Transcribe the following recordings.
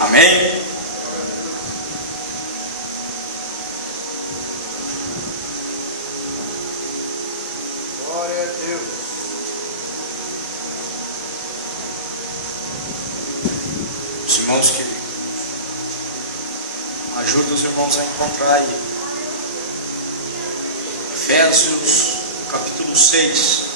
Amém? Glória a Deus. Os irmãos que ajudam os irmãos a encontrar aí. Efésios capítulo 6.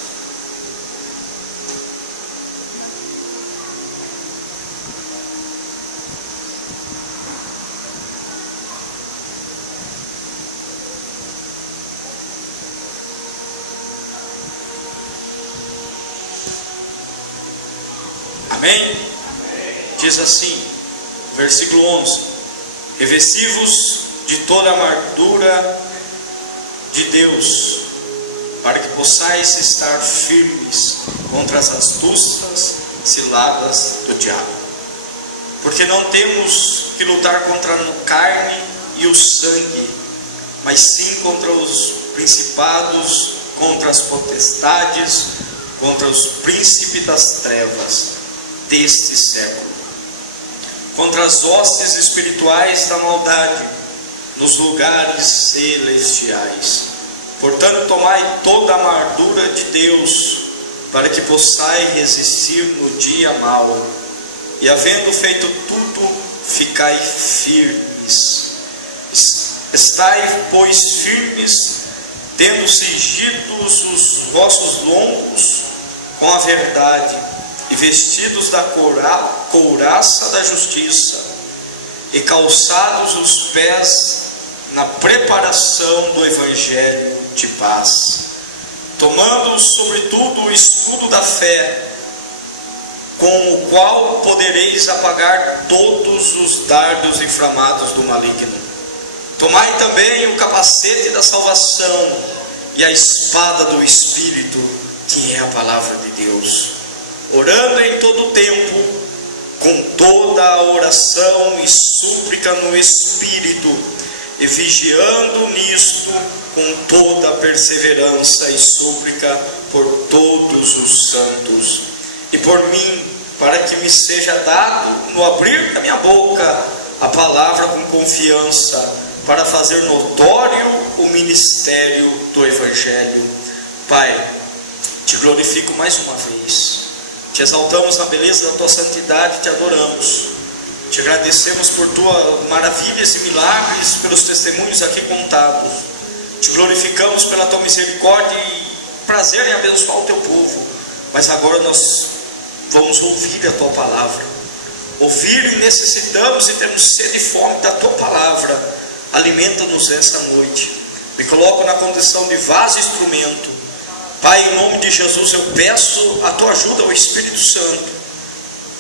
Amém? Diz assim, versículo 11: revesti-vos de toda a armadura de Deus, para que possais estar firmes contra as astúcias ciladas do diabo. Porque não temos que lutar contra a carne e o sangue, mas sim contra os principados, contra as potestades, contra os príncipes das trevas deste século, contra as hostes espirituais da maldade nos lugares celestiais. Portanto, tomai toda a armadura de Deus, para que possais resistir no dia mau, e havendo feito tudo, ficai firmes. Estai, pois, firmes, tendo cingidos os vossos lombos com a verdade, e vestidos da couraça da justiça, e calçados os pés na preparação do evangelho de paz, tomando sobretudo o escudo da fé, com o qual podereis apagar todos os dardos inflamados do maligno. Tomai também o capacete da salvação e a espada do Espírito, que é a palavra de Deus, orando em todo o tempo, com toda a oração e súplica no Espírito, e vigiando nisto com toda a perseverança e súplica por todos os santos, e por mim, para que me seja dado, no abrir da minha boca, a palavra com confiança, para fazer notório o ministério do Evangelho. Pai, te glorifico mais uma vez, te exaltamos na beleza da tua santidade, te adoramos, te agradecemos por tuas maravilhas e milagres, pelos testemunhos aqui contados, te glorificamos pela tua misericórdia e prazer em abençoar o teu povo. Mas agora nós vamos ouvir a tua palavra, ouvir e necessitamos e temos sede e fome da tua palavra. Alimenta-nos nessa noite. Me coloco na condição de vaso e instrumento. Pai, em nome de Jesus, eu peço a tua ajuda ao Espírito Santo,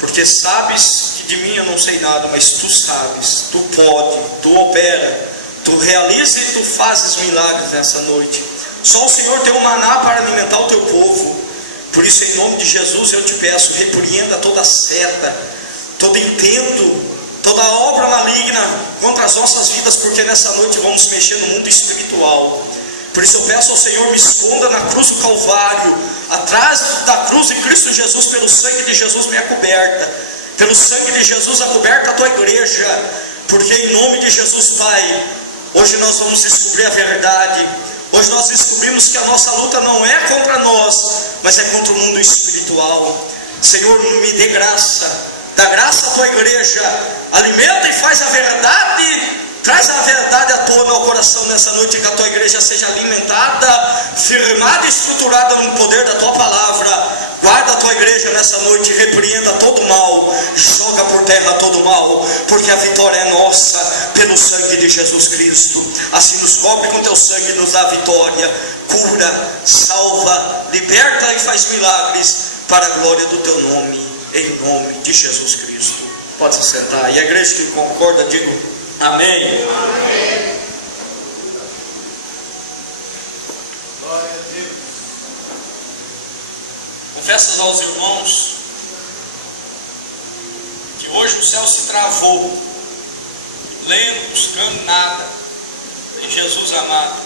porque sabes que de mim eu não sei nada, mas tu sabes, tu pode, tu opera, tu realiza e tu fazes milagres nessa noite. Só o Senhor tem o maná para alimentar o teu povo. Por isso, em nome de Jesus, eu te peço, repreenda toda seta, todo intento, toda obra maligna contra as nossas vidas, porque nessa noite vamos mexer no mundo espiritual. Por isso eu peço ao Senhor, me esconda na cruz do Calvário, atrás da cruz de Cristo Jesus, pelo sangue de Jesus me acoberta, pelo sangue de Jesus acoberta a tua igreja, porque em nome de Jesus, Pai, hoje nós vamos descobrir a verdade. Hoje nós descobrimos que a nossa luta não é contra nós, mas é contra o mundo espiritual. Senhor, me dê graça, dá graça à tua igreja, alimenta e faz a verdade. Traz a verdade à tona ao coração nessa noite, que a tua igreja seja alimentada, firmada e estruturada no poder da tua palavra. Guarda a tua igreja nessa noite, repreenda todo o mal, joga por terra todo o mal, porque a vitória é nossa, pelo sangue de Jesus Cristo. Assim nos cobre com teu sangue, nos dá vitória, cura, salva, liberta e faz milagres, para a glória do teu nome, em nome de Jesus Cristo. Pode se sentar, e a igreja que concorda, digo amém. Amém. Glória a Deus. Confesso aos irmãos que hoje o céu se travou, lendo, buscando nada em Jesus amado.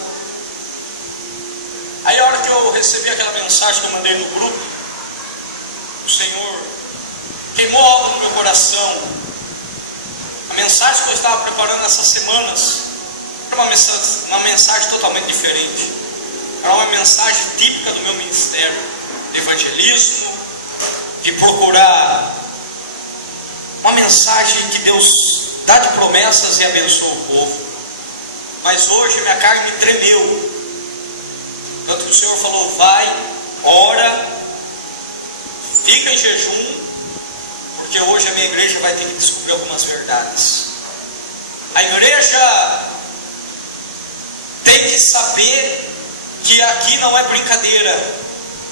Aí a hora que eu recebi aquela mensagem que eu mandei no grupo, o Senhor queimou algo no meu coração. mensagem que eu estava preparando essas semanas era uma mensagem totalmente diferente. Era uma mensagem típica do meu ministério de evangelismo, de procurar uma mensagem que Deus dá de promessas e abençoa o povo. Mas hoje minha carne tremeu, tanto que o Senhor falou: vai, ora, fica em jejum, porque hoje a minha igreja vai ter que descobrir algumas verdades. A igreja tem que saber que aqui não é brincadeira.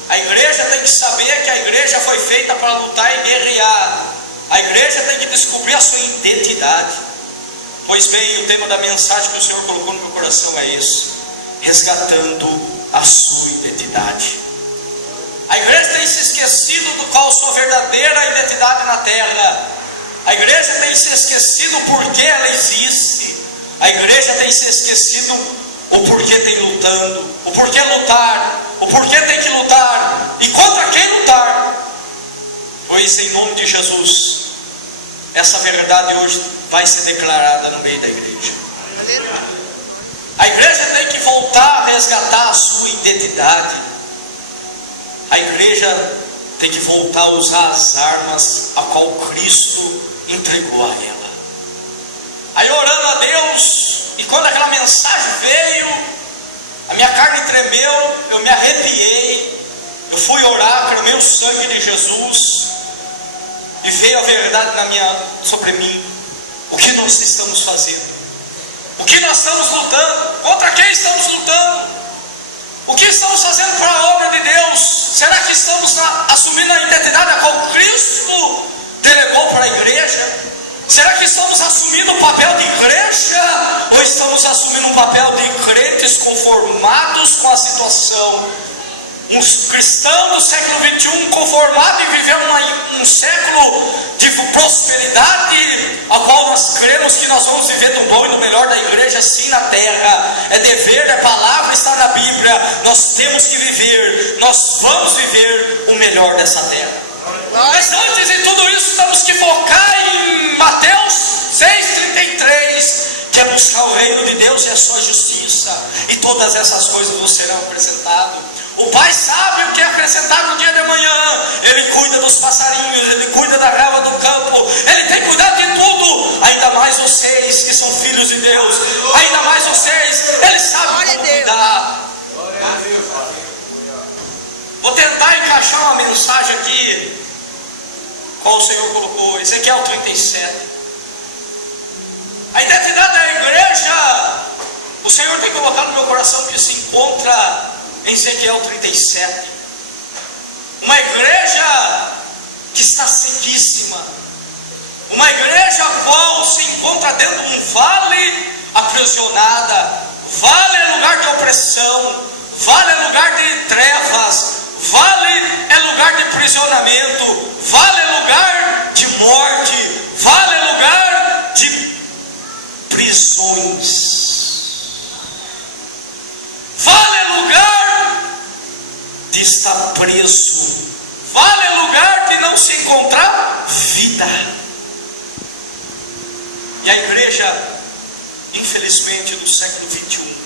A igreja tem que saber que a igreja foi feita para lutar e guerrear. A igreja tem que descobrir a sua identidade. Pois bem, o tema da mensagem que o Senhor colocou no meu coração é esse: resgatando a sua identidade. A igreja tem se esquecido do qual sua verdadeira identidade na terra. A igreja tem se esquecido por que ela existe. A igreja tem se esquecido o porquê tem lutando, o porquê lutar, o porquê tem que lutar e contra quem lutar. Pois em nome de Jesus, essa verdade hoje vai ser declarada no meio da igreja. A igreja tem que voltar a resgatar a sua identidade. A igreja tem que voltar a usar as armas a qual Cristo entregou a ela. Aí orando a Deus, e quando aquela mensagem veio, a minha carne tremeu, eu me arrepiei, eu fui orar, clamei o sangue de Jesus, e veio a verdade sobre mim. O que nós estamos fazendo? O que nós estamos lutando? Contra quem estamos lutando? O que estamos fazendo para a obra de Deus? Será que estamos assumindo a identidade a qual Cristo delegou para a igreja? Será que estamos assumindo o papel de igreja? Ou estamos assumindo um papel de crentes conformados com a situação? Uns cristãos do século XXI conformados em viver um século de prosperidade, a qual nós cremos que nós vamos viver do bom e do melhor da igreja sim na terra. É dever, é palavra, está na Bíblia. Nós temos que viver, nós vamos viver o melhor dessa terra. Mas antes de tudo isso, temos que focar em Mateus 6,33, que é buscar o reino de Deus e a sua justiça, e todas essas coisas vos serão acrescentadas. O Pai sabe o que é acrescentado no dia de amanhã. Ele cuida dos passarinhos, Ele cuida da relva do campo, Ele tem cuidado de tudo. Ainda mais vocês que são filhos de Deus, ainda mais vocês, Ele sabe como cuidar. Vou tentar encaixar uma mensagem aqui, qual o Senhor colocou, Ezequiel 37. A identidade da igreja, o Senhor tem colocado no meu coração que se encontra em Ezequiel 37. Uma igreja que está sequíssima, uma igreja a qual se encontra dentro de um vale aprisionada. Vale é lugar de opressão, vale é lugar de trevas, vale é lugar de aprisionamento, vale é lugar de morte, vale é lugar de prisões, vale é lugar de estar preso, vale é lugar de não se encontrar vida. E a igreja, infelizmente, do século XXI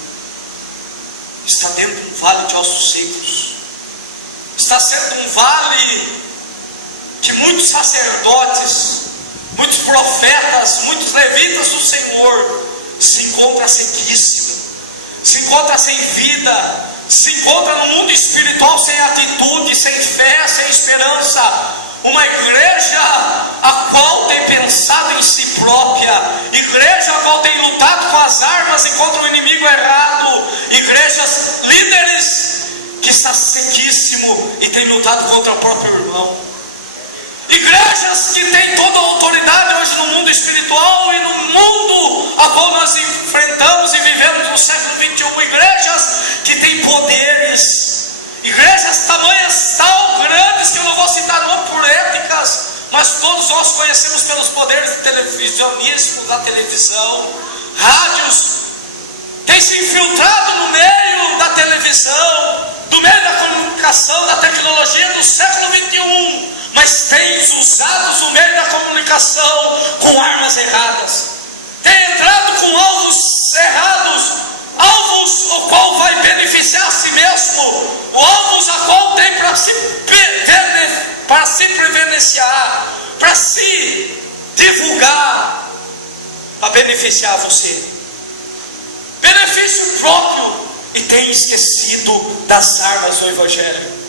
está dentro de um vale de ossos secos. Está sendo um vale que muitos sacerdotes, muitos profetas, muitos levitas do Senhor se encontram sequíssimos, se encontram sem vida, se encontram no mundo espiritual sem atitude, sem fé, sem esperança. Uma igreja a qual tem pensado em si própria, igreja a qual tem lutado com as armas e contra o inimigo errado, igrejas líderes que está sequíssimo e tem lutado contra o próprio irmão, igrejas que têm toda a autoridade hoje no mundo espiritual e no mundo a qual nós enfrentamos e vivemos no século XXI, igrejas que têm poderes, igrejas tamanhas tão grandes que eu não vou citar nome por éticas, mas todos nós conhecemos pelos poderes televisionísticos da televisão, rádios, tem se infiltrado no meio da televisão, no meio da comunicação, da tecnologia do século XXI, mas tem usados no meio da comunicação com armas erradas. tem entrado com alvos errados, alvos o qual vai beneficiar a si mesmo, alvos a qual tem para se prevenciar, para se divulgar, para beneficiar você, benefício próprio, e tem esquecido das armas do Evangelho.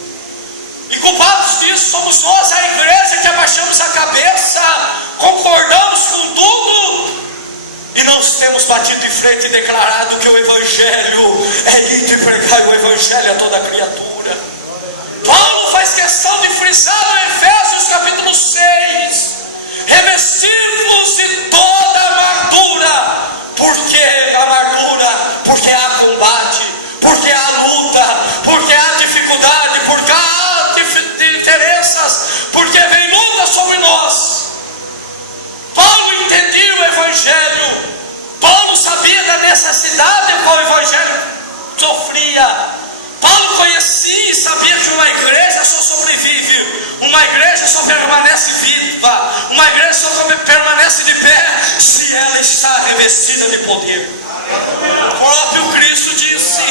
E culpados disso somos nós, a igreja, que abaixamos a cabeça, concordamos com tudo e não temos batido de frente e declarado que o Evangelho é ir e pregar o Evangelho a toda criatura. Paulo faz questão de frisar em Efésios capítulo 6: revestivos de toda a armadura. Por que amargura? Porque há combate, porque há luta, porque há dificuldade, porque há diferenças, porque vem luta sobre nós. Paulo entendia o Evangelho, Paulo sabia da necessidade que o Evangelho sofria. Paulo conhecia e sabia que uma igreja só sobrevive, uma igreja só permanece viva, uma igreja só permanece de pé se ela está revestida de poder. O próprio Cristo disse: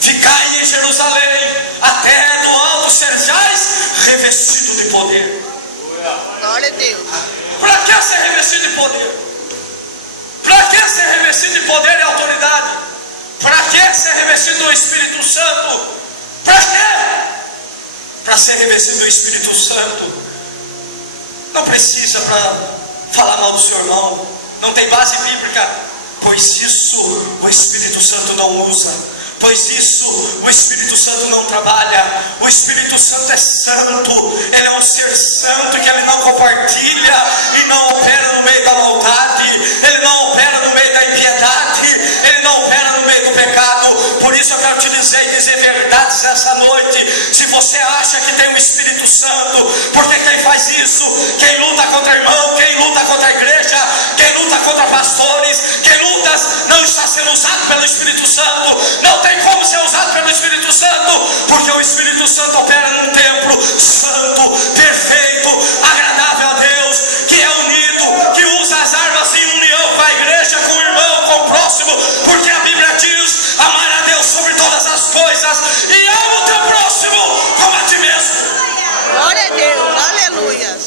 ficai em Jerusalém, até do alto sejais revestido de poder. Glória a Deus. Para que ser revestido de poder? Para que ser revestido de poder e autoridade? Para que ser revestido do Espírito Santo? Para quê? Para ser revestido do Espírito Santo, não precisa para falar mal do seu irmão, não tem base bíblica, pois isso o Espírito Santo não usa. Pois isso o Espírito Santo não trabalha. O Espírito Santo é santo, ele é um ser santo que ele não compartilha e não opera no meio da maldade, ele não opera no meio da impiedade, ele não opera no meio do pecado. Por isso eu quero te dizer verdades essa noite. Se você acha que tem o Espírito Santo, porque quem faz isso, quem luta contra irmão, quem luta contra a igreja, quem luta contra pastores, quem luta não está sendo usado pelo Espírito Santo. Não tem como ser usado pelo Espírito Santo, porque o Espírito Santo opera num templo santo, perfeito, agradável a Deus, que é unido, que usa as armas em união com a igreja, com o irmão, com o próximo, porque a Bíblia diz: amar a Deus sobre todas as coisas e ama o teu próximo como a ti mesmo. Glória a Deus. Aleluia.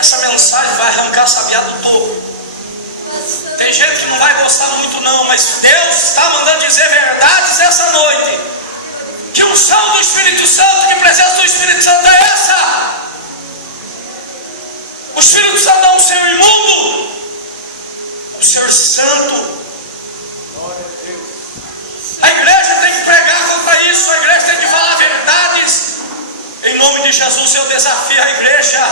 Essa mensagem vai arrancar a sabiá do topo. Tem gente que não vai gostar muito não, mas Deus está mandando dizer verdades essa noite. Que unção do Espírito Santo, que presença do Espírito Santo é essa? O Espírito Santo não é um ser imundo, um ser santo. A igreja tem que pregar contra isso, a igreja tem que falar verdades. Em nome de Jesus eu desafio a igreja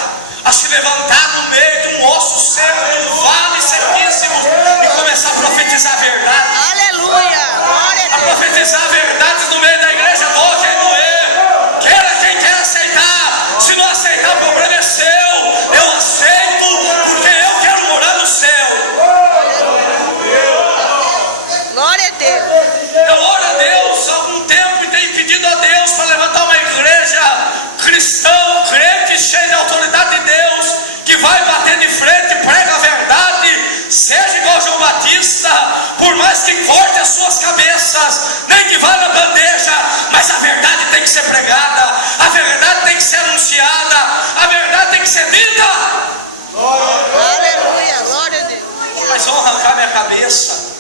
a se levantar no meio de um osso seco, de um vale sequíssimo, e começar a profetizar a verdade. Aleluia. Glória A a Deus. profetizar verdades no meio da igreja. Doa quem doer, queira quem quer aceitar. Se não aceitar, o problema é seu. Eu aceito, porque eu quero morar no céu. Glória a Deus. Eu oro a Deus há algum tempo e tenho pedido a Deus para levantar uma igreja cristã, crente, cheia de autoridade de Deus, que vai bater de frente, prega a verdade, seja igual João Batista, por mais que corte as suas cabeças, nem que vá na bandeja, mas a verdade tem que ser pregada, a verdade tem que ser anunciada, a verdade tem que ser dita. Aleluia. Glória a Deus. Mas vão arrancar minha cabeça.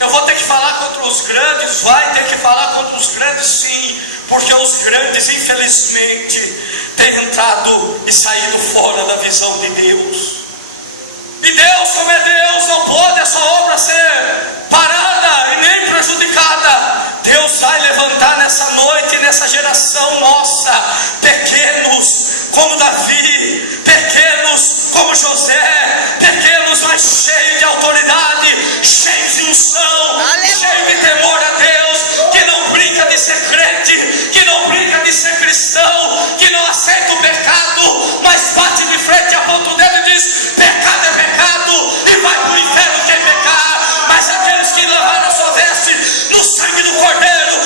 Eu vou ter que falar contra os grandes, vai ter que falar contra os grandes sim, porque os grandes infelizmente têm entrado e saído fora da visão de Deus. E Deus, como é Deus, não pode essa obra ser parada e nem prejudicada. Deus vai levantar nessa noite, nessa geração nossa, pequenos como Davi, pequenos como José, pequenos mas cheios de autoridade, cheios de unção, cheios de temor a Deus, que não brinca de ser crente, que não brinca de ser cristão, que não aceita o pecado, mas bate de frente a ponto dele e diz: pecado é pecado, e vai para o inferno quem pecar. Mas aqueles que lavaram a sua veste no sangue do Cordeiro,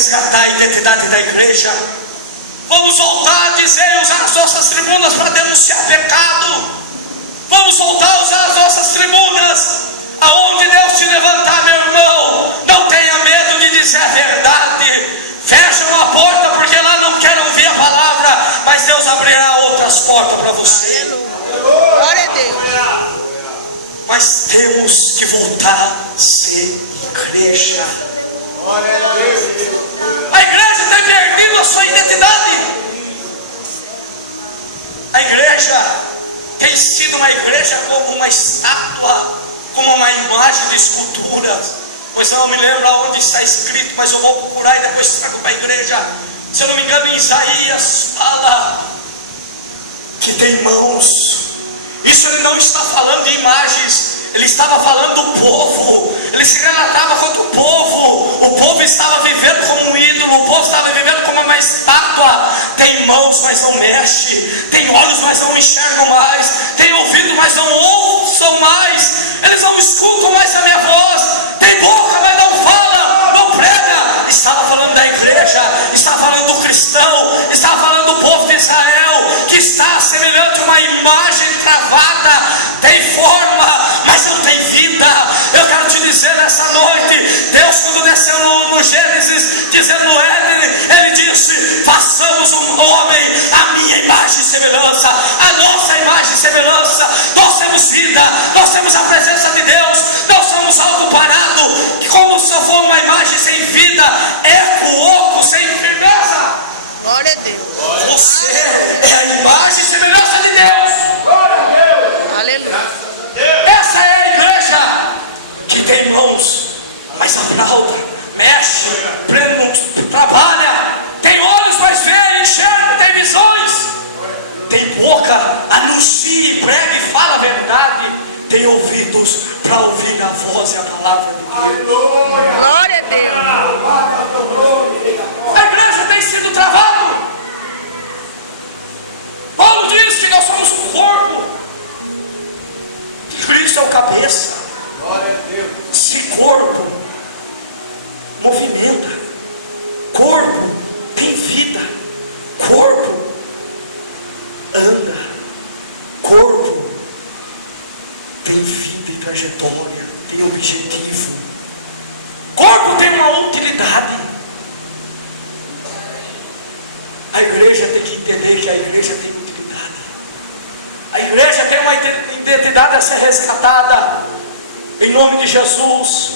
resgatar a identidade da igreja. Vamos voltar a dizer e usar as nossas tribunas para denunciar pecado. Vamos voltar a usar as nossas tribunas. Aonde Deus te levantar, meu irmão, não tenha medo de dizer a verdade. Fecham a porta porque lá não querem ouvir a palavra, mas Deus abrirá outras portas para você. Aleluia. Glória a Deus. Mas temos que voltar a ser igreja. Glória a Deus. A igreja tem perdido a sua identidade. A igreja tem sido uma igreja como uma estátua, como uma imagem de escultura. Pois não me lembro aonde está escrito, mas eu vou procurar e depois trago para a igreja. Se eu não me engano, em Isaías fala que tem mãos. Isso ele não está falando de imagens, ele estava falando do povo. Ele se relatava contra o povo. O povo estava vivendo como um ídolo, o povo estava vivendo como uma estátua. Tem mãos, mas não mexe. Tem olhos, mas não enxergam mais. Tem ouvido, mas não ouçam mais. Eles não escutam mais a minha voz. Tem boca, mas não fala, não prega. Estava falando da igreja, estava falando do cristão, estava falando do povo de Israel, que está semelhante a uma imagem travada. Tem forma, mas não tem vida. Eu quero te dizer nessa noite, Deus quando desceu no Gênesis, dizendo no Éden, Ele disse: façamos um homem a minha imagem e semelhança, a nossa imagem e semelhança. Nós temos vida, nós temos a presença de Deus, nós somos algo parado, que como se eu for uma imagem sem vida, eco, oco, sem firmeza. Glória a Deus. Você é a imagem e semelhança de Deus. Glória a Deus. Aleluia. Essa é a igreja que tem mãos, mas aplauda, mexe, trabalha, tem olhos, mas vê, enxerga, tem visões, tem boca, anuncia, prega e fala a verdade, tem ouvidos para ouvir a voz e a palavra de Deus. Glória a Deus. A igreja tem sido travado. Paulo diz que nós somos um corpo, que Cristo é o cabeça. Glória a Deus. Se corpo movimenta, corpo tem vida, corpo anda, corpo tem vida e trajetória, tem objetivo, corpo tem uma utilidade. A igreja tem que entender que a igreja tem utilidade. A igreja tem uma identidade a ser resgatada. Em nome de Jesus.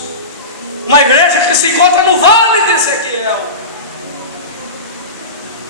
Uma igreja que se encontra no vale de Ezequiel.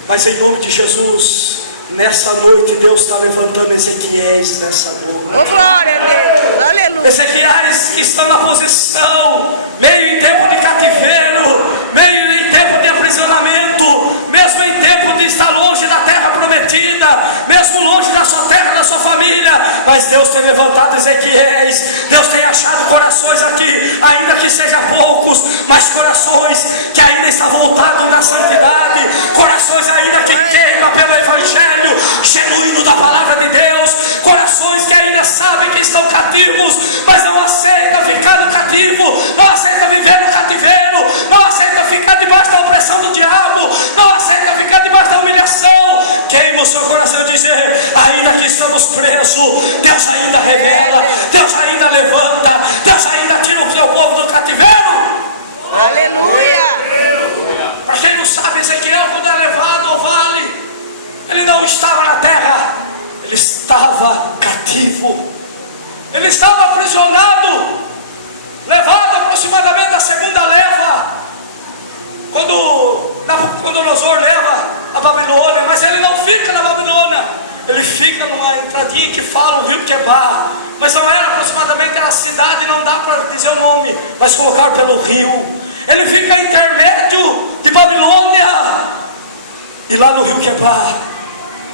Mas em nome de Jesus, nessa noite Deus está levantando Ezequiéis nessa noite. Glória a Deus. Aleluia. Ezequiéis que estão na posição, meio em tempo de cativeiro, meio em tempo de aprisionamento, mesmo em tempo de estar longe da terra prometida, mesmo longe da sua terra, da sua família. Mas Deus tem levantado Ezequiéis. Deus tem achado corações aqui, ainda que sejam poucos, mas corações que ainda estão voltados na santidade, corações ainda que queimam pelo evangelho genuíno da palavra de Deus, corações que ainda sabem que estão cativos, mas não aceitam ficar no cativo, não aceitam viver no cativeiro, não aceitam ficar debaixo da opressão do diabo, não aceitam ficar debaixo da humilhação. Queima o seu coração e dizer: ainda que estamos presos, Deus ainda revela, Deus ainda levanta, Deus ainda tira o seu povo do cativeiro. Aleluia. Para quem não sabe, Ezequiel, quando é levado ao vale, ele não estava na terra, ele estava cativo, ele estava aprisionado, levado aproximadamente da segunda leva, quando Nabucodonosor leva a Babilônia. Mas ele não fica na Babilônia, ele fica numa entradinha que fala o rio Quebar, mas não era aproximadamente a cidade, não dá para dizer o nome, mas colocar pelo rio. Ele fica intermédio de Babilônia, e lá no rio Quebar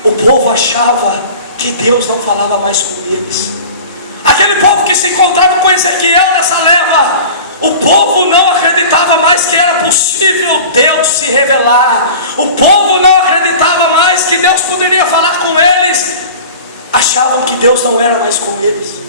o povo achava que Deus não falava mais com eles. Aquele povo que se encontrava com Ezequiel nessa leva, o povo não acreditava mais que era possível Deus se revelar. O povo não acreditava mais que Deus poderia falar com eles. Achavam que Deus não era mais com eles.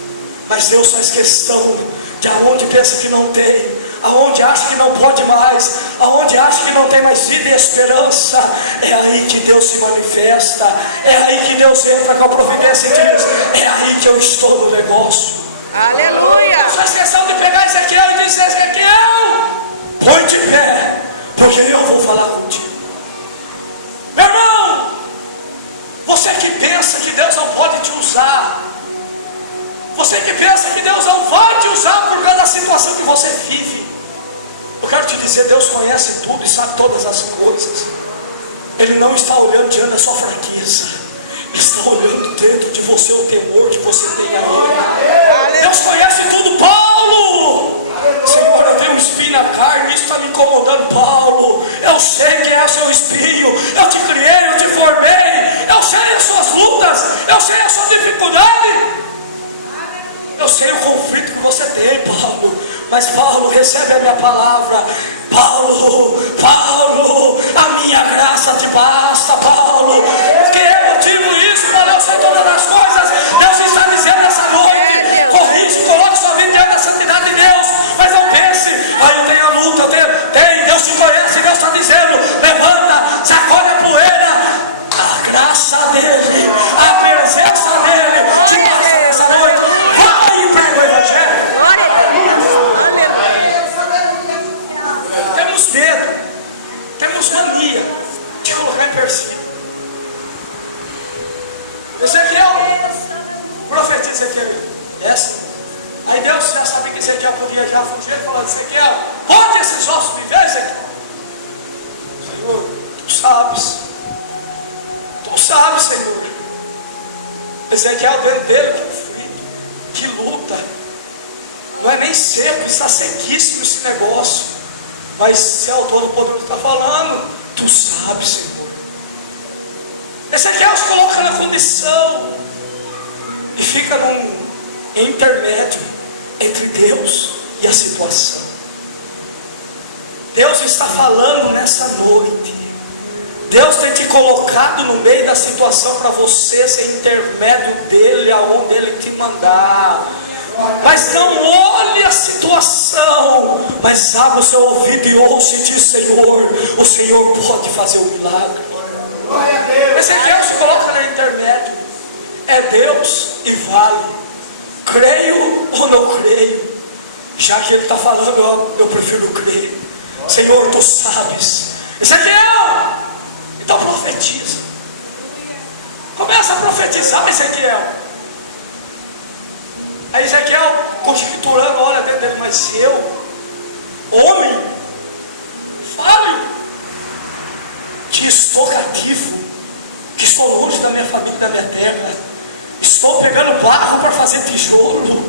Mas Deus faz questão de aonde pensa que não tem, aonde acha que não pode mais, aonde acha que não tem mais vida e esperança, é aí que Deus se manifesta, é aí que Deus entra com a providência e diz: é aí que eu estou no negócio. Aleluia. Só esqueceu de pegar Ezequiel e disse: Ezequiel, põe de pé, porque eu vou falar contigo. Meu irmão, você que pensa que Deus não pode te usar, você que pensa que Deus não vai te usar por causa da situação que você vive, eu quero te dizer, Deus conhece tudo e sabe todas as coisas. Ele não está olhando diante da sua fraqueza, Ele está olhando dentro de você o temor que você tem a Ele. Deus conhece tudo. Paulo, Senhor, eu tenho um espinho na carne, isso está me incomodando. Paulo, eu sei que é o seu espinho, eu te criei, eu te formei, eu sei as suas lutas, eu sei a sua dificuldade, eu sei o conflito que você tem, Paulo. Mas Paulo, recebe a minha palavra. Paulo, a minha graça te basta, Paulo. Porque eu digo isso, para eu sei todas as coisas. Deus está dizendo essa noite: corrige, coloque sua vida diante da santidade de Deus. Mas não pense: eu tenho a luta, tem, Deus te conhece. Deus está dizendo: levanta, sacode a poeira. A graça dele, a presença dele te basta nessa noite. Vai e prega o Evangelho. Temos medo, temos mania de colocar em perseguido. Ezequiel, profetiza aqui. Aí Deus já sabia que Ezequiel podia já fugir, falando: Ezequiel, pode esses ossos viver, Ezequiel? Senhor, tu sabes, Senhor. Ezequiel, dentro dele, que luta. Não é nem seco, está sequíssimo esse negócio. Mas se é o Todo-Poderoso está falando, tu sabes, Senhor. Ezequiel se coloca na condição e fica num intermédio entre Deus e a situação. Deus está falando nessa noite. Deus tem te colocado no meio da situação para você ser intermédio dele, aonde ele te mandar. Mas não olhe a situação, mas abra o seu ouvido e ouça e diz: Senhor, o Senhor pode fazer um milagre. Ezequiel se coloca no intermédio. É Deus e vale. Creio ou não creio? Já que ele está falando, eu prefiro crer. Senhor, tu sabes. Ezequiel, então profetiza. Começa a profetizar, Ezequiel. Aí Ezequiel, conjecturando, olha dentro dele: mas eu, homem, fale, que estou cativo, que estou longe da minha família, da minha terra, estou pegando barro para fazer tijolo.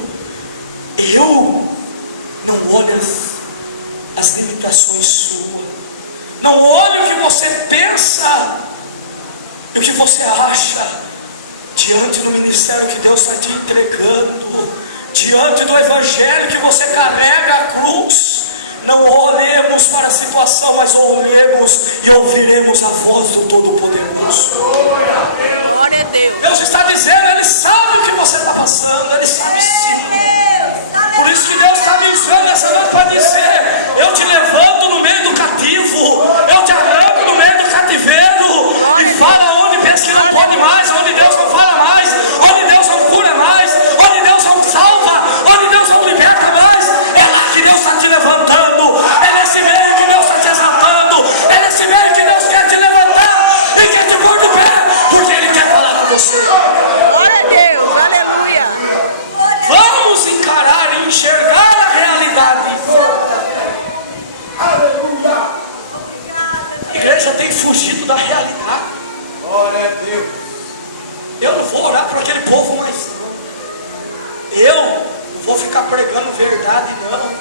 Eu não olho as limitações suas, não olho o que você pensa e o que você acha. Diante do ministério que Deus está te entregando, diante do Evangelho que você carrega a cruz, não olhemos para a situação, mas olhemos e ouviremos a voz do Todo-Poderoso. Glória a Deus. Deus está dizendo: Ele sabe o que você está passando, Ele sabe sim. Por isso que Deus está me usando essa noite para dizer: eu te levanto no meio do cativo, eu te arranco no meio do cativeiro, e fala onde pensa que não pode mais, onde Deus não fala mais, onde Deus não cura mais, onde Deus não salva, onde Deus não liberta mais. É lá que Deus está te levantando, é nesse meio que Deus está te exaltando, é nesse meio que Deus quer te levantar e quer te pôr no pé, porque Ele quer falar com você. Glória a Deus. Aleluia. Vamos encarar e enxergar a realidade. Aleluia. A igreja tem fugido da realidade. Glória a Deus. Eu não vou orar por aquele povo mais não. Eu não vou ficar pregando verdade não.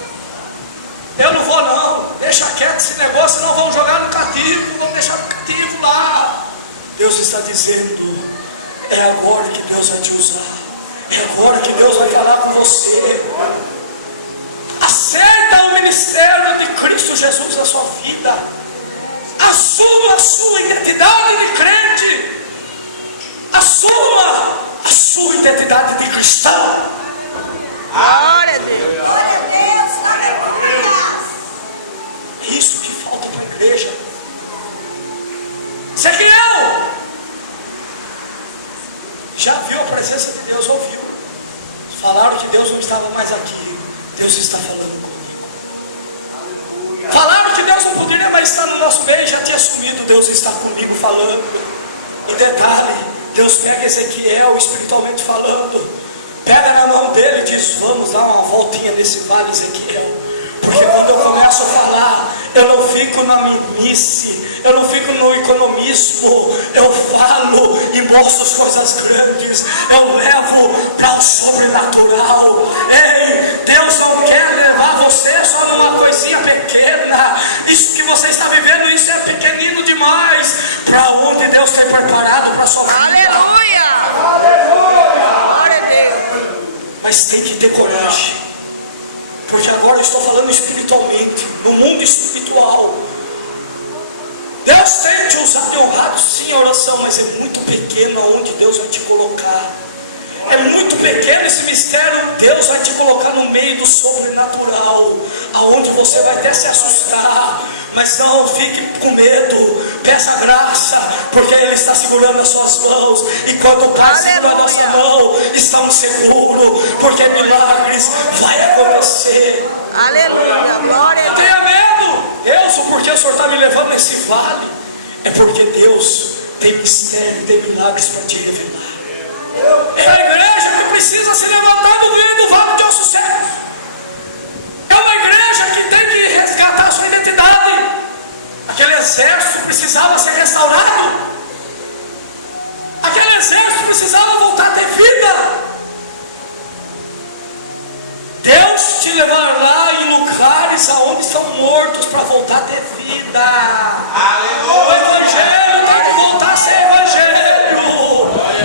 Eu não vou não. Deixa quieto esse negócio, senão vão jogar no cativo, vão deixar no cativo lá. Deus está dizendo: é agora que Deus vai te usar. É agora que Deus vai falar com você. Aceita o ministério de Cristo Jesus na sua vida. Assuma a sua identidade de crente. Assuma a sua identidade de cristão. Glória a Deus. Já viu a presença de Deus, ouviu. Falaram que Deus não estava mais aqui. Deus está falando comigo. Falaram que Deus não poderia mais estar no nosso meio, já tinha sumido. Deus está comigo falando. E detalhe, Deus pega Ezequiel espiritualmente falando, pega na mão dele e diz: vamos dar uma voltinha nesse vale, Ezequiel. Porque quando eu começo a falar, eu não fico na meninice, eu não fico no economismo, eu falo e mostro as coisas grandes, eu levo para o sobrenatural. Ei, Deus não quer levar você só numa coisinha pequena. Isso que você está vivendo, isso é pequenino demais para onde Deus tem preparado para a sua vida. Aleluia! Glória a Deus! Mas tem que ter coragem, porque agora eu estou falando espiritualmente, no mundo espiritual. Deus tem te usado e honrado sim a oração, mas é muito pequeno aonde Deus vai te colocar. É muito pequeno esse mistério. Deus vai te colocar no meio do sobrenatural, aonde você vai até se assustar, mas não fique com medo. Peça graça, porque Ele está segurando as suas mãos, e quando o Pai segura a nossa mão, estamos seguros, porque milagres vai acontecer. Aleluia! Glória a Não Deus! tenha medo. Deus, o porquê o Senhor está me levando nesse vale? É porque Deus tem mistério, tem milagres para te revelar. É a igreja que precisa se levantar do meio do vale de ossos secos. É uma igreja que tem que resgatar a sua identidade. Aquele exército precisava ser restaurado. Aquele exército precisava voltar a ter vida. Deus te levará em lugares aonde estão mortos para voltar a ter vida. Aleluia. O evangelho tem que voltar a ser evangelho.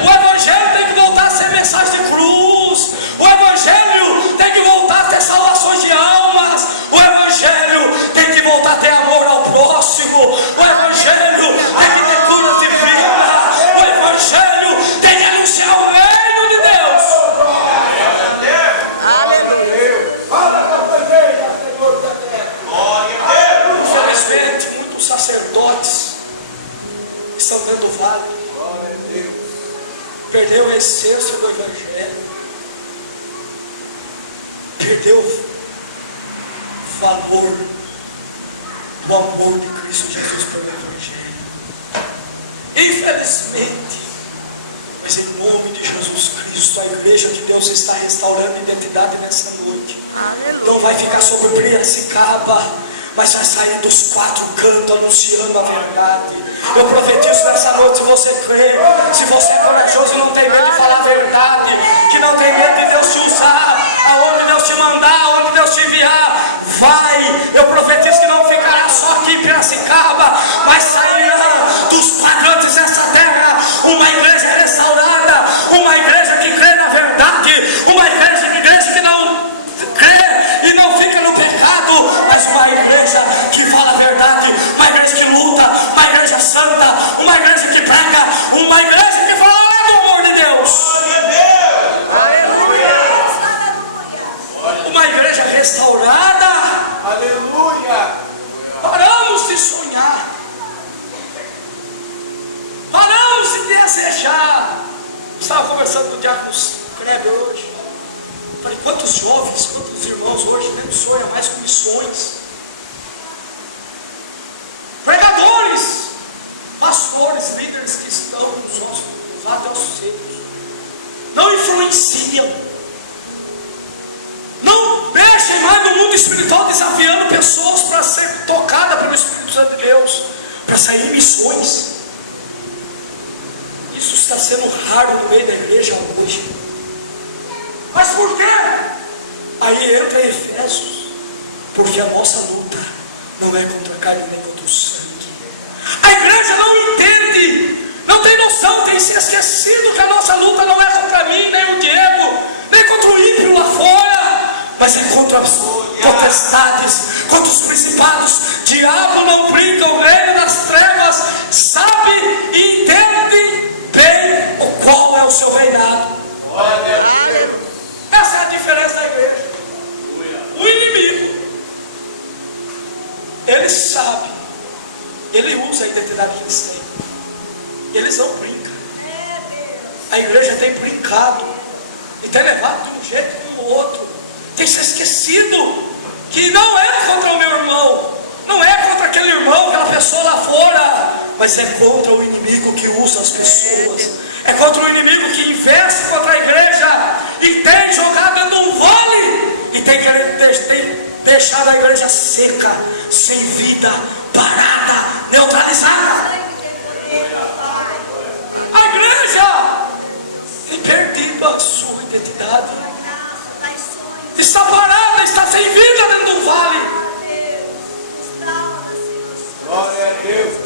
O evangelho tem que voltar a ser mensagem de cruz. O evangelho tem que voltar a ter salvações de almas. O evangelho tem que voltar a ter amor ao próximo. O evangelho tem que ter curas divinas. O evangelho tem que anunciar o reino de Deus. Infelizmente, muitos sacerdotes estão dentro do vale. Perdeu a essência do evangelho. Perdeu o valor do amor de Cristo Jesus pelo evangelho. Infelizmente, mas em nome de Jesus Cristo, a igreja de Deus está restaurando a identidade nessa noite. Não vai ficar sobre Piracicaba, mas vai sair dos quatro cantos anunciando a verdade. Eu profetizo nessa noite, se você crê, se você é corajoso e não tem medo de falar a verdade, que não tem medo de Deus te usar, aonde Deus te mandar, aonde Deus te enviar, vai. Eu profetizo que não ficará só aqui em Piracicaba, mas sairá dos quadrantes dessa terra uma igreja restaurada, uma igreja que crê na verdade, uma igreja que não crê e não fica no pecado, mas uma igreja que fala a verdade, uma igreja que luta, uma igreja santa, uma igreja que prega, uma igreja que fala do amor de Deus. Uma igreja restaurada. Aleluia. Paramos de sonhar, paramos de desejar. Estava conversando com o Diácono Kleber hoje. Falei, quantos jovens, quantos irmãos hoje nem sonham mais com missões. Pregadores, pastores, líderes que estão nos nossos até os seus, não influenciam, não mexem mais no mundo espiritual, desafiando pessoas para ser tocadas pelo Espírito Santo de Deus, para sair em missões. Isso está sendo raro no meio da igreja hoje. Mas por quê? Aí entra em Efésios, porque a nossa luta não é contra a carne nem contra o sangue. A igreja não entende, não tem noção, tem se esquecido que a nossa luta não é contra mim, nem o Diego, nem contra o ímpio lá fora, mas é contra as potestades, contra os principados. Diabo não brinca, o reino das trevas sabe e entende bem o qual é o seu reinado. Essa é a diferença da igreja. O inimigo, ele sabe, ele usa a identidade que eles têm. Eles não brincam. A a igreja tem brincado e tem levado de um jeito e do outro, tem se esquecido que não é contra o meu irmão, não é contra aquele irmão, aquela pessoa lá fora, mas é contra o inimigo que usa as pessoas, é contra o inimigo que investe contra a igreja e tem jogado dentro de um vôlei e tem deixado a igreja seca, sem vida, parada, neutralizada. A igreja tem perdido a sua identidade, está parada, está sem vida dentro de um vale. Glória a Deus.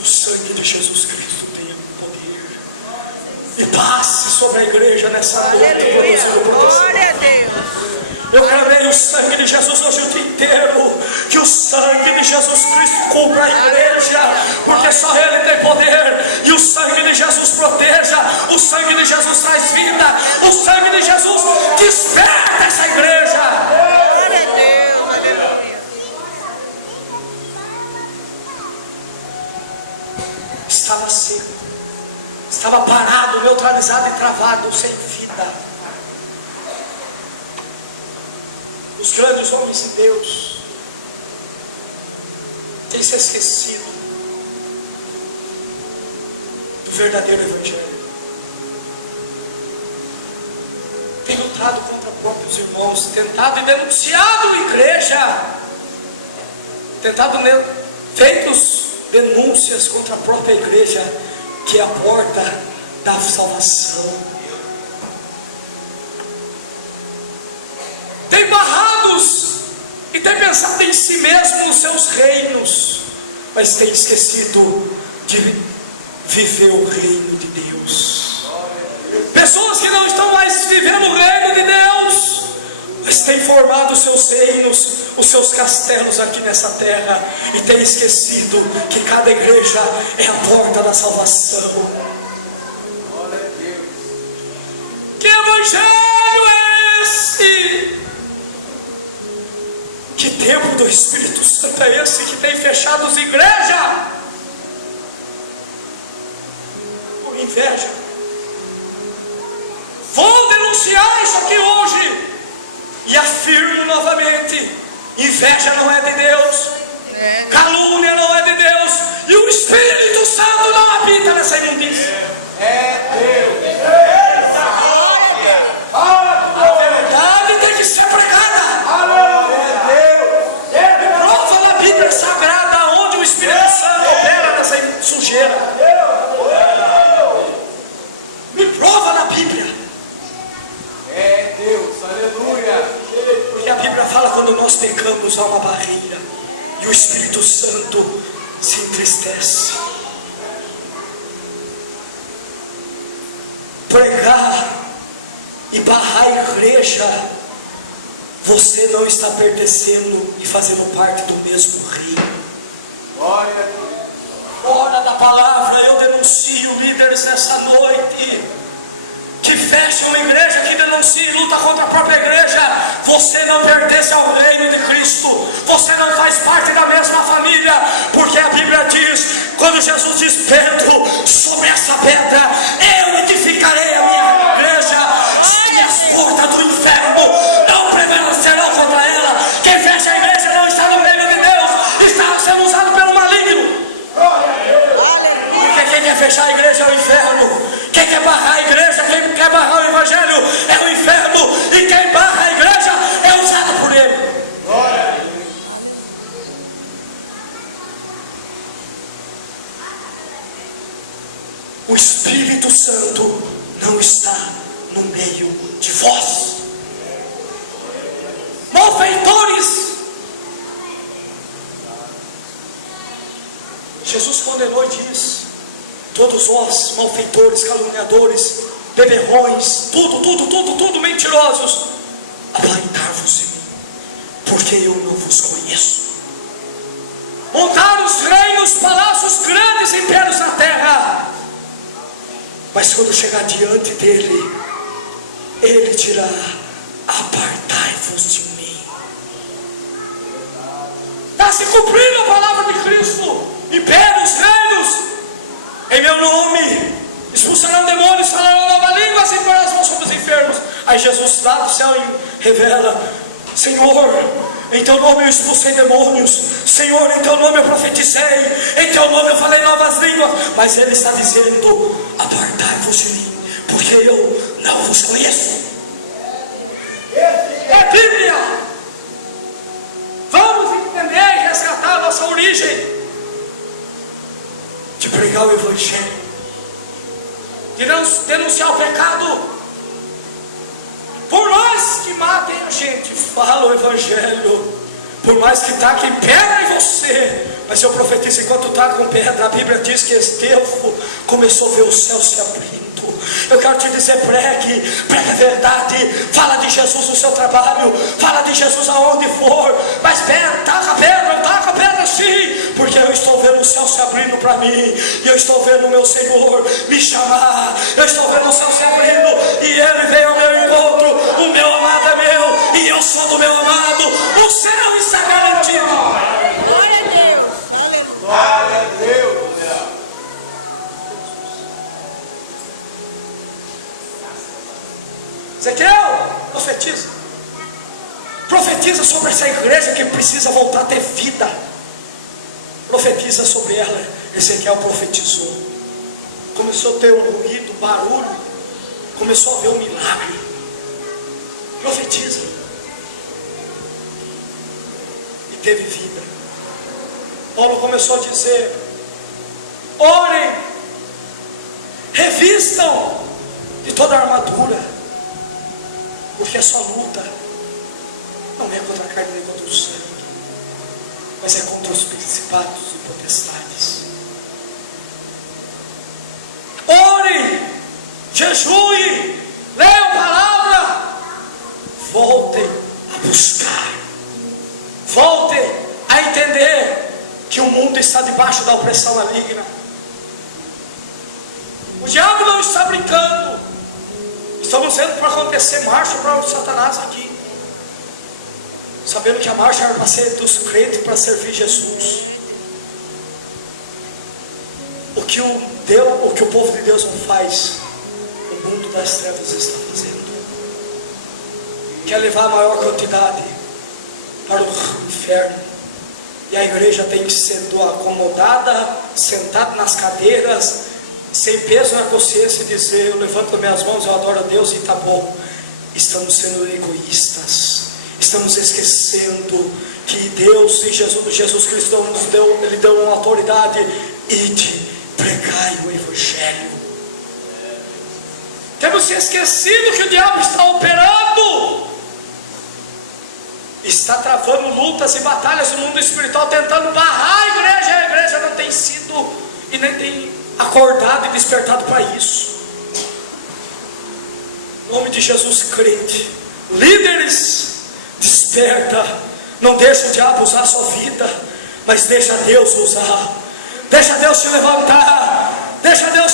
O sangue de Jesus Cristo tem poder e passe sobre a igreja nessa noite. Aleluia. Glória a Deus. Eu clamei o sangue de Jesus hoje o dia inteiro, que o sangue de Jesus Cristo cubra a igreja, porque só Ele tem poder, e o sangue de Jesus proteja, o sangue de Jesus traz vida, o sangue de Jesus desperta essa igreja. Glória a Deus. Aleluia. Estava seco, estava parado, neutralizado e travado, sem vida. Os grandes homens de Deus têm se esquecido do verdadeiro Evangelho, têm lutado contra próprios irmãos, tentado e denunciado a igreja, feito denúncias contra a própria igreja, que é a porta da salvação. Tem barrados e tem pensado em si mesmo, nos seus reinos, mas tem esquecido de viver o reino de Deus. Pessoas que não estão mais vivendo o reino de Deus, mas têm formado os seus reinos, os seus castelos aqui nessa terra, e têm esquecido que cada igreja é a porta da salvação. Que evangelho é esse? Que tempo do Espírito Santo é esse que tem fechado as igrejas por inveja? Vou denunciar isso aqui hoje e afirmo novamente: inveja não é de Deus, calúnia não é de Deus, e o Espírito Santo não habita nessa imundícia. É Deus. A verdade tem que ser pregada. Prova na Bíblia Sagrada onde o Espírito Santo opera nessa sujeira. Me prova na Bíblia. É Deus. Aleluia. Porque a Bíblia fala quando nós pecamos há uma barreira e o Espírito Santo se entristece. Pregar e barrar a igreja, você não está pertencendo e fazendo parte do mesmo reino. Glória a Deus. Fora da palavra, eu denuncio líderes nessa noite que fecham a igreja, que denunciam e lutam contra a própria igreja. Você não pertence ao reino de Cristo, você não faz parte da mesma família, porque a Bíblia diz, quando Jesus diz: Pedro, sobre essa pedra eu edificarei a minha igreja, e as portas do inferno não prevalecerão contra ela. Quem fecha a igreja não está no reino de Deus, está sendo usado pelo maligno. Porque quem quer fechar a igreja é o inferno, quem quer barrar a igreja, quem quer barrar o evangelho é o inferno, e quem barra a igreja é usado por ele. O Espírito Santo não está no meio de vós. Malfeitores. Jesus condenou e diz: todos vós, malfeitores, caluniadores, beberrões, tudo mentirosos, apartai-vos de mim, porque eu não vos conheço. Montaram os reinos, palácios, grandes impérios na terra, mas quando chegar diante dele, ele dirá: apartai-vos de mim. Está se cumprindo a palavra de Cristo. Impérios, reinos, em meu nome, expulsarão demônios, falarão novas línguas e porão as mãos sobre os enfermos. Aí Jesus lá do céu e revela: Senhor, em teu nome eu expulsei demônios, Senhor, em teu nome eu profetizei, em teu nome eu falei novas línguas. Mas ele está dizendo: apartai-vos de mim, porque eu não vos conheço. É Bíblia. Vamos entender e resgatar a nossa origem de pregar o Evangelho, de denunciar o pecado. Por mais que matem a gente, fala o Evangelho. Por mais que taquem pedra em você, mas eu profetizo: enquanto tacam pedra, a Bíblia diz que Estevão começou a ver o céu se abrindo. Eu quero te dizer: pregue a verdade, fala de Jesus no seu trabalho, fala de Jesus aonde for, mas taca pedra sim, porque eu estou vendo o céu se abrindo para mim, e eu estou vendo o meu Senhor me chamar, eu estou vendo o céu se abrindo, e Ele veio ao meu encontro. O meu amado é meu, e eu sou do meu amado. O céu está garantido. Glória a Deus. Glória a Deus. Ezequiel, profetiza. Profetiza sobre essa igreja que precisa voltar a ter vida. Profetiza sobre ela. Ezequiel profetizou. Começou a ter um ruído, barulho. Começou a ver um milagre. Profetiza. E teve vida. Paulo começou a dizer: orem, revistam de toda a armadura, porque a sua luta não é contra a carne nem contra o sangue, mas é contra os principados e potestades. Orem, jejuem, leiam a palavra, voltem a buscar, voltem a entender que o mundo está debaixo da opressão maligna. O diabo não está brincando. Estamos vendo para acontecer marcha para o Satanás aqui, sabendo que a marcha era para ser dos crentes, para servir Jesus. O que o povo de Deus não faz, o mundo das trevas está fazendo. Quer levar a maior quantidade para o inferno, e a igreja tem sendo acomodada, sentada nas cadeiras, sem peso na consciência, e dizer: eu levanto minhas mãos, eu adoro a Deus e está bom. Estamos sendo egoístas, estamos esquecendo que Deus e Jesus Cristo Ele deu uma autoridade: ide, pregai o Evangelho. Temos se esquecido que o diabo está operando, está travando lutas e batalhas no mundo espiritual, tentando barrar a igreja. A igreja não tem sido e nem tem acordado e despertado para isso. Em nome de Jesus, crente, líderes, desperta. Não deixa o diabo usar a sua vida, mas deixa Deus usar. Deixa Deus te levantar. Deixa Deus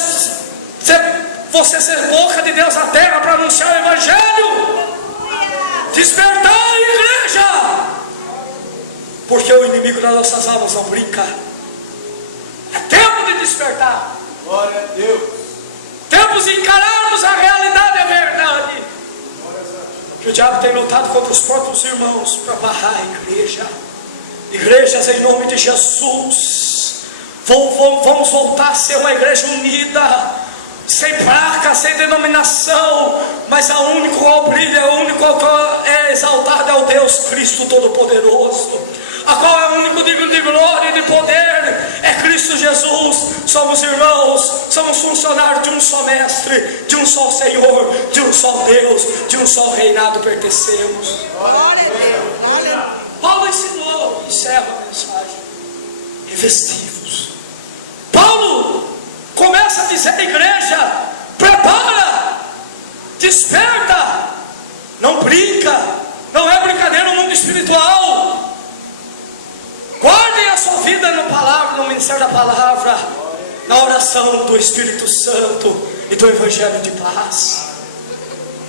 você ser boca de Deus na terra para anunciar o Evangelho. Despertar, igreja, porque o inimigo das nossas almas não brinca. É tempo de despertar. Glória a Deus. Temos de encararmos a realidade e a verdade. Que o diabo tem lutado contra os próprios irmãos para barrar a igreja. Igrejas, em nome de Jesus, vamos voltar a ser uma igreja unida, sem placa, sem denominação, mas a único qual brilha, a único qual é exaltado é o Deus Cristo Todo-Poderoso, a qual é o único digno de glória e de poder, é Cristo Jesus. Somos irmãos, somos funcionários de um só mestre, de um só Senhor, de um só Deus, de um só reinado pertencemos. Glória a Deus. Glória a Deus. Paulo ensinou, encerra a mensagem: revestivos. Paulo começa a dizer à igreja: prepara, desperta, não brinca, não é brincadeira no mundo espiritual. Guardem a sua vida no palavra, no ministério da palavra, na oração do Espírito Santo e do Evangelho de paz.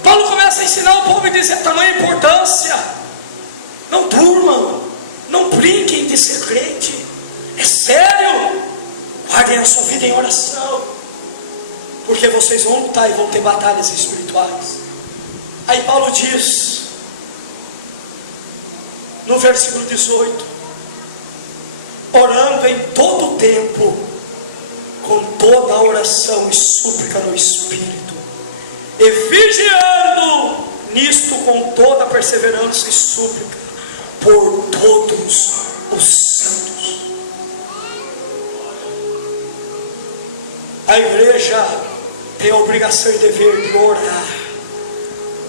Paulo começa a ensinar o povo e dizer a tamanha importância. Não durmam, não brinquem de ser crente, é sério. Guardem a sua vida em oração. porque vocês vão lutar e vão ter batalhas espirituais. Aí Paulo diz, no versículo 18: orando em todo tempo, com toda a oração e súplica no Espírito, e vigiando nisto com toda a perseverança e súplica por todos os santos. A igreja tem a obrigação e dever de orar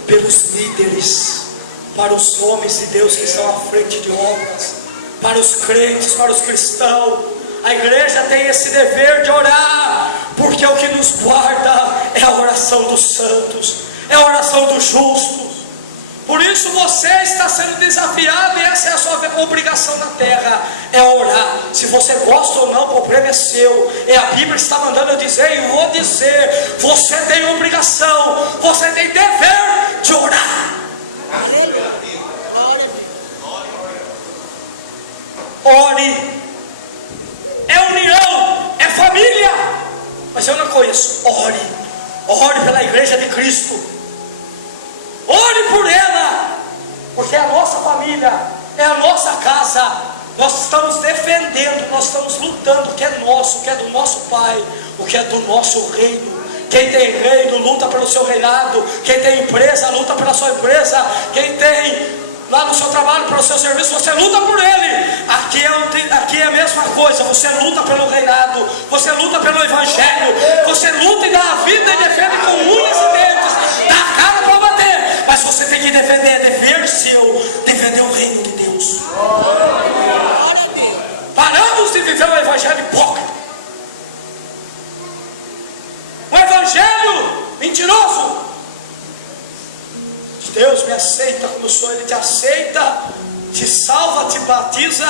pelos líderes, para os homens de Deus que estão à frente de obras, para os crentes, para os cristãos. A igreja tem esse dever de orar, porque o que nos guarda é a oração dos santos, é a oração dos justos. Por isso você está sendo desafiado, e essa é a sua obrigação na terra, é orar. Se você gosta ou não, o problema é seu. A Bíblia está mandando eu dizer, e vou dizer: você tem obrigação, você tem dever de orar. Ore. É união, é família. Mas eu não conheço. Ore pela igreja de Cristo. Ore por ela, porque é a nossa família, é a nossa casa. Nós estamos defendendo, nós estamos lutando o que é nosso, o que é do nosso Pai, o que é do nosso reino. Quem tem reino luta pelo seu reinado. Quem tem empresa luta pela sua empresa. Quem tem lá no seu trabalho, pelo seu serviço, você luta por ele. Aqui é a mesma coisa. Você luta pelo reinado, você luta pelo evangelho, você luta e dá a vida e defende com unhas e dentes, dá a cara para bater. Mas você tem que defender, é dever seu, defender o reino de Deus. Paramos de viver um evangelho hipócrita, um evangelho mentiroso. Deus me aceita como sou, Ele te aceita, te salva, te batiza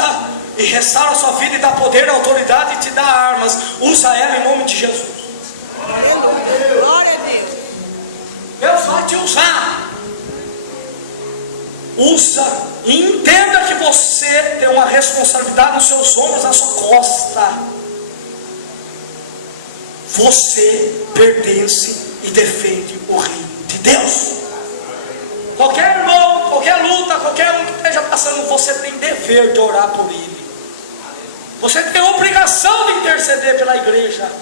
e restaura a sua vida, e dá poder, autoridade, e te dá armas. Usa ela em nome de Jesus. Glória a Deus. Deus vai te usar. Usa e entenda que você tem uma responsabilidade nos seus ombros, na sua costa. Você pertence e defende o reino de Deus. Qualquer irmão, qualquer luta, qualquer um que esteja passando, você tem dever de orar por ele. Você tem obrigação de interceder pela igreja.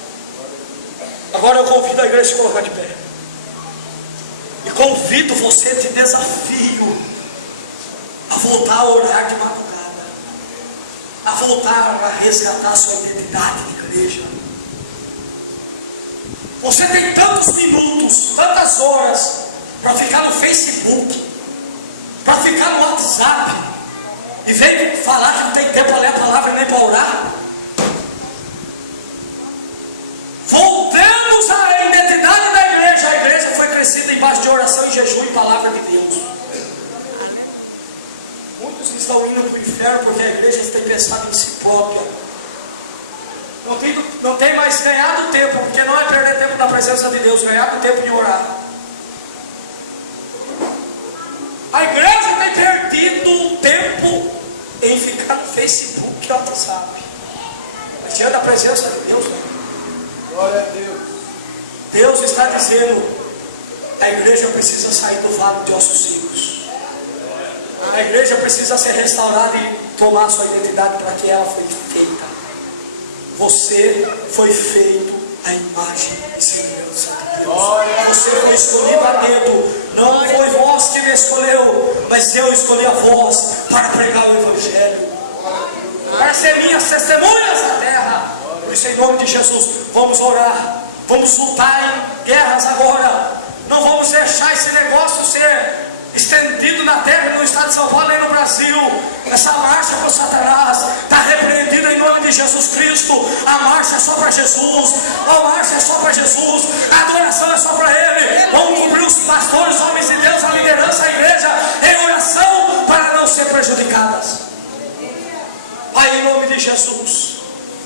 Agora eu convido a igreja a se colocar de pé. E convido você, te desafio a voltar a orar de madrugada, a voltar a resgatar a sua identidade de igreja. Você tem tantos minutos, tantas horas para ficar no Facebook, para ficar no WhatsApp, e vem falar que não tem tempo para ler a palavra nem para orar. Voltemos à identidade da igreja. A igreja foi crescida embaixo de oração e jejum e palavra de Deus. Muitos estão indo para o inferno porque a igreja tem pensado em si própria. Não tem mais ganhado tempo, porque não é perder tempo na presença de Deus, ganhar tempo de orar. A igreja tem perdido tempo em ficar no Facebook e no WhatsApp. Mas diante da presença de Deus, né? Glória a Deus. Deus está dizendo: a igreja precisa sair do vale de ossos secos. A igreja precisa ser restaurada e tomar sua identidade para que ela foi feita. Você foi feito à imagem e semelhança de Deus. Você foi escolhido a dedo. Não foi vós que me escolheu, mas eu escolhi a vós para pregar o evangelho, para ser minhas testemunhas na terra. Por isso, em nome de Jesus, vamos orar, vamos lutar em guerras agora. Não vamos deixar esse negócio ser estendido na terra, no estado de São Paulo e no Brasil. Essa marcha com Satanás está repreendida em nome de Jesus Cristo. A marcha é só para Jesus, a marcha é só para Jesus, a adoração é só para Ele. Vamos cumprir os pastores, homens de Deus, a liderança, a igreja em oração para não ser prejudicadas. Pai, em nome de Jesus,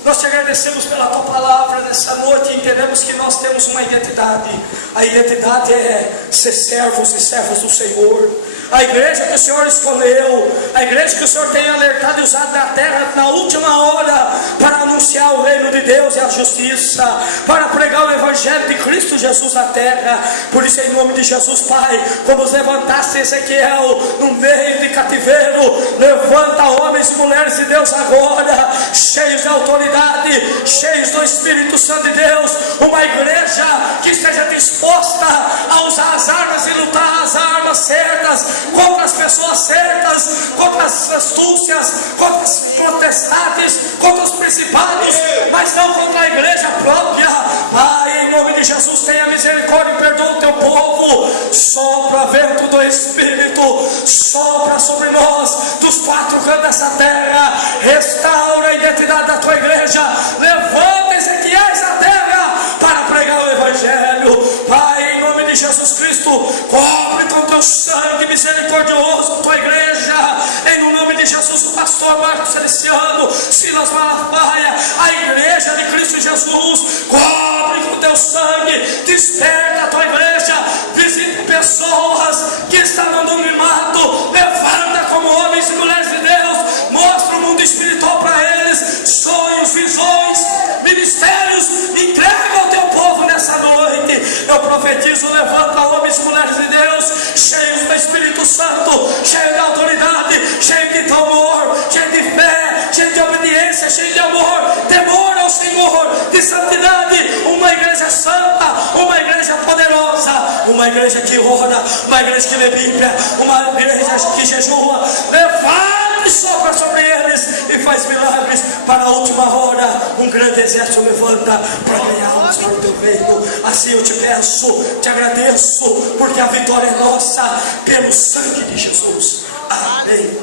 nós te agradecemos pela tua palavra nessa noite e entendemos que nós temos uma identidade. A identidade é ser servos e servas do Senhor. A igreja que o Senhor escolheu, a igreja que o Senhor tem alertado e usado na terra na última hora para anunciar o reino de Deus e a justiça, para pregar o evangelho de Cristo Jesus na terra. Por isso, em nome de Jesus, Pai, como levantaste Ezequiel no meio de cativeiro, levanta homens e mulheres de Deus agora, cheios de autoridade, cheios do Espírito Santo de Deus, uma igreja que esteja disposta a usar as armas e lutar as armas certas, contra as pessoas certas, contra as astúcias, contra as potestades, contra os principados, mas não contra a igreja própria. Pai, em nome de Jesus, tenha misericórdia e perdoa o teu povo. Sopra vento do Espírito, sopra sobre nós dos quatro cantos dessa terra, restaura a identidade da tua igreja, levanta Ezequiéis na terra para pregar o evangelho. Pai, em nome de Jesus Cristo, cobre com teu sangue misericordioso a tua igreja, em nome de Jesus, o pastor Marcos Celestiano, Silas Malafaia, a igreja de Cristo Jesus, cobre com teu sangue, desperta a tua igreja, visita pessoas que estão no anonimato, levanta como homens e mulheres de Deus, mostra o mundo espiritual para eles, sonhos, visões, ministérios, entrega ao teu povo nessa noite. Eu profetizo, levanta homens e mulheres de Deus, cheios do Espírito Santo, cheios de autoridade, cheios de temor, cheios de fé, cheios de obediência, cheios de amor, temor ao Senhor, de santidade, uma igreja santa, uma igreja poderosa, uma igreja que ora, uma igreja que lê Bíblia, uma igreja que jejua. Levanta e sopra sobre eles e faz milagres para a última hora. Um grande exército levanta para ganhar almas para o teu reino. Assim eu te peço, te agradeço, porque a vitória é nossa pelo sangue de Jesus. Amém.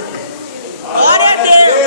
Glória a Deus.